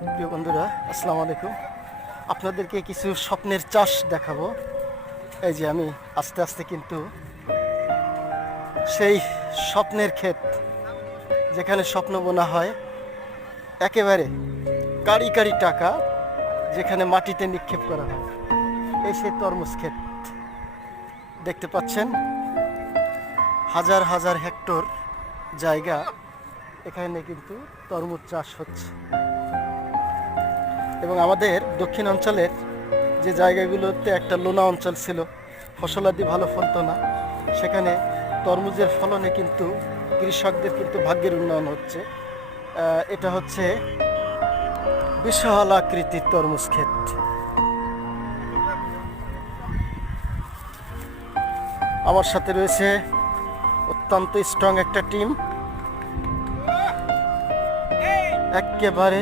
প্রিয় বন্ধুরা, আসসালামু আলাইকুম। আপনাদেরকে কিছু স্বপ্নের চাষ দেখাবো। এই যে আমি আস্তে আস্তে কিন্তু সেই স্বপ্নের ক্ষেত, যেখানে স্বপ্ন বোনা হয়, একেবারে কারি কারি টাকা, যেখানে মাটিতে নিক্ষেপ করা হয়। এই সেই তরমুজ ক্ষেত দেখতে পাচ্ছেন? হাজার হাজার হেক্টর জায়গা, এখানে কিন্তু তরমুজ চাষ হচ্ছে। এবং আমাদের দক্ষিণ অঞ্চলের যে জায়গাগুলোতে একটা লোনা অঞ্চল ছিল, ফসলাদি ভালো ফলতো না, সেখানে তরমুজের ফলনে কিন্তু কৃষকদের কিন্তু ভাগ্যের উন্নয়ন হচ্ছে। এটা হচ্ছে বিশাল আকৃতির তরমুজ ক্ষেত। আমার সাথে রয়েছে অত্যন্ত স্ট্রং একটা টিম একেবারে